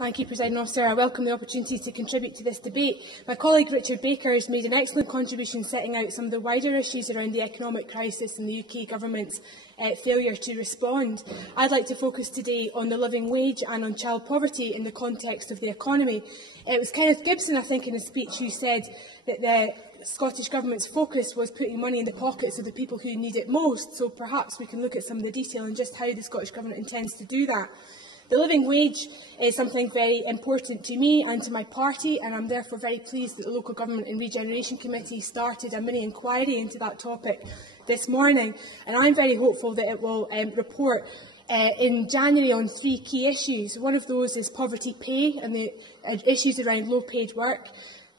Thank you, Presiding Officer. I welcome the opportunity to contribute to this debate. My colleague Richard Baker has made an excellent contribution setting out some of the wider issues around the economic crisis and the UK Government's failure to respond. I'd like to focus today on the living wage and on child poverty in the context of the economy. It was Kenneth Gibson, I think, in his speech who said that the Scottish Government's focus was putting money in the pockets of the people who need it most, so perhaps we can look at some of the detail and just how the Scottish Government intends to do that. The living wage is something very important to me and to my party, and I'm therefore very pleased that the Local Government and Regeneration Committee started a mini-inquiry into that topic this morning. And I'm very hopeful that it will report in January on 3 key issues. One of those is poverty pay and the issues around low-paid work,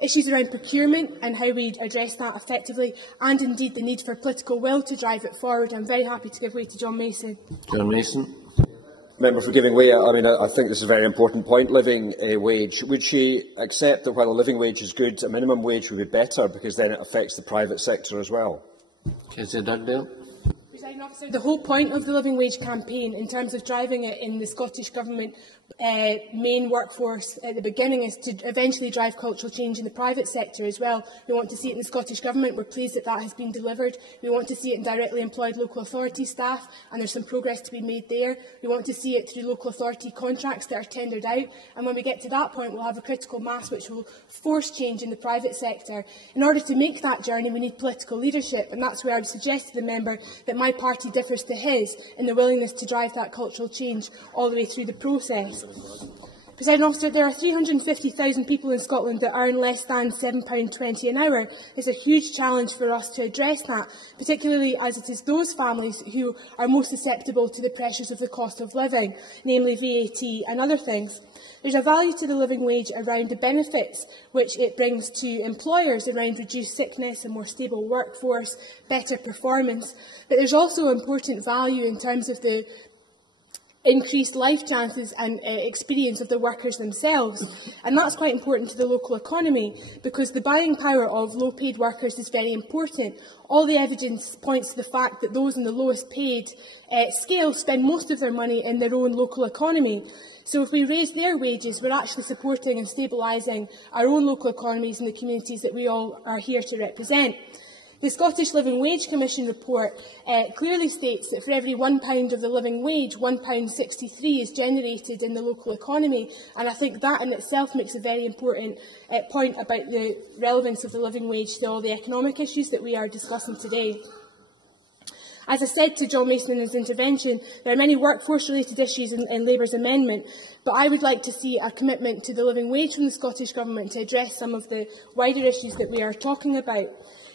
issues around procurement and how we address that effectively, and indeed the need for political will to drive it forward. I'm very happy to give way to John Mason. John Mason. Member for giving way. I think this is a very important point. Living wage. Would she accept that while a living wage is good, a minimum wage would be better because then it affects the private sector as well? Kezia Dugdale. Presiding Officer, the whole point of the living wage campaign, in terms of driving it in the Scottish Government main workforce at the beginning, is to eventually drive cultural change in the private sector as well. We want to see it in the Scottish Government. We're pleased that that has been delivered. We want to see it in directly employed local authority staff, and there's some progress to be made there. We want to see it through local authority contracts that are tendered out, and when we get to that point, we'll have a critical mass which will force change in the private sector. In order to make that journey, we need political leadership, and that's where I would suggest to the member that my party differs to his in the willingness to drive that cultural change all the way through the process. Presiding Officer, there are 350,000 people in Scotland that earn less than £7.20 an hour. It's a huge challenge for us to address that, particularly as it is those families who are most susceptible to the pressures of the cost of living, namely VAT and other things. There's a value to the living wage around the benefits which it brings to employers around reduced sickness, a more stable workforce, better performance, but there's also important value in terms of the increased life chances and experience of the workers themselves. And that's quite important to the local economy because the buying power of low-paid workers is very important. All the evidence points to the fact that those in the lowest paid scale spend most of their money in their own local economy. So if we raise their wages, we're actually supporting and stabilising our own local economies and the communities that we all are here to represent. The Scottish Living Wage Commission report clearly states that for every £1 of the living wage, £1.63 is generated in the local economy, and I think that in itself makes a very important point about the relevance of the living wage to all the economic issues that we are discussing today. As I said to John Mason in his intervention, there are many workforce-related issues in Labour's amendment, but I would like to see a commitment to the living wage from the Scottish Government to address some of the wider issues that we are talking about.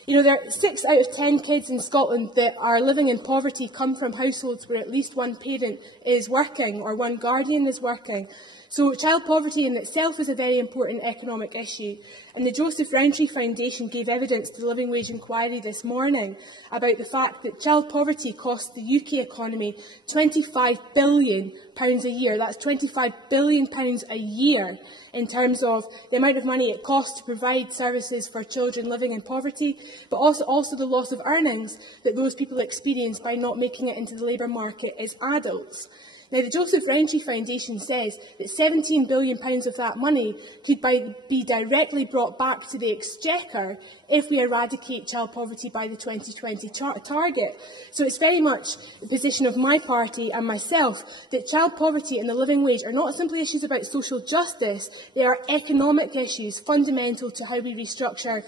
You know, there are 6 out of 10 kids in Scotland that are living in poverty come from households where at least one parent is working or one guardian is working. So child poverty in itself is a very important economic issue. And the Joseph Rowntree Foundation gave evidence to the Living Wage Inquiry this morning about the fact that child poverty costs the UK economy £25 billion a year. That's £25 billion a year in terms of the amount of money it costs to provide services for children living in poverty, but also the loss of earnings that those people experience by not making it into the labour market as adults. Now, the Joseph Rowntree Foundation says that £17 billion of that money could be directly brought back to the Exchequer if we eradicate child poverty by the 2020 target. So it's very much the position of my party and myself that child poverty and the living wage are not simply issues about social justice, they are economic issues fundamental to how we restructure.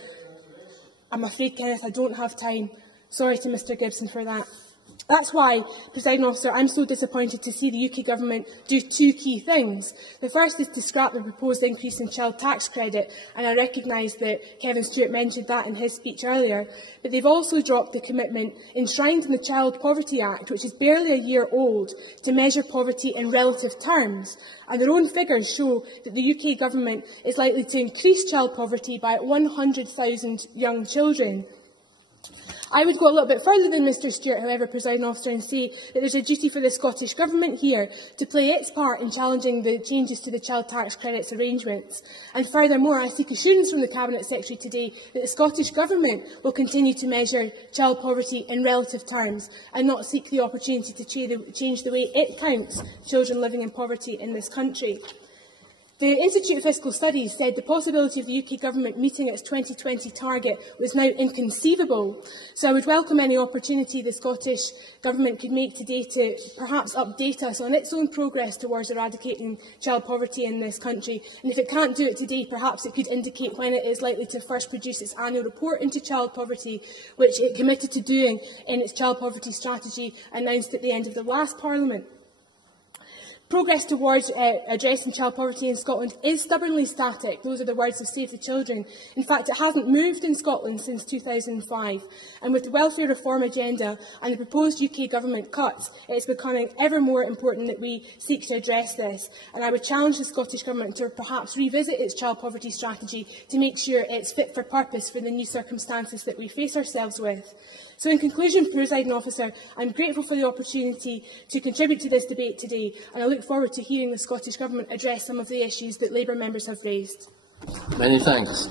I'm afraid, Kenneth, I don't have time. Sorry to Mr Gibson for that. That's why, Presiding Officer, I'm so disappointed to see the UK Government do 2 key things. The first is to scrap the proposed increase in child tax credit, and I recognise that Kevin Stewart mentioned that in his speech earlier, but they've also dropped the commitment enshrined in the Child Poverty Act, which is barely a year old, to measure poverty in relative terms. And their own figures show that the UK Government is likely to increase child poverty by 100,000 young children. I would go a little bit further than Mr Stewart, however, Presiding Officer, and say that there's a duty for the Scottish Government here to play its part in challenging the changes to the child tax credits arrangements. And furthermore, I seek assurance from the Cabinet Secretary today that the Scottish Government will continue to measure child poverty in relative terms and not seek the opportunity to change the way it counts children living in poverty in this country. The Institute of Fiscal Studies said the possibility of the UK Government meeting its 2020 target was now inconceivable. So I would welcome any opportunity the Scottish Government could make today to perhaps update us on its own progress towards eradicating child poverty in this country. And if it can't do it today, perhaps it could indicate when it is likely to first produce its annual report into child poverty, which it committed to doing in its child poverty strategy announced at the end of the last Parliament. Progress towards addressing child poverty in Scotland is stubbornly static. Those are the words of Save the Children. In fact, it hasn't moved in Scotland since 2005. And with the welfare reform agenda and the proposed UK Government cuts, it is becoming ever more important that we seek to address this. And I would challenge the Scottish Government to perhaps revisit its child poverty strategy to make sure it's fit for purpose for the new circumstances that we face ourselves with. So in conclusion, Presiding Officer, I am grateful for the opportunity to contribute to this debate today, and I look forward to hearing the Scottish Government address some of the issues that Labour members have raised. Many thanks.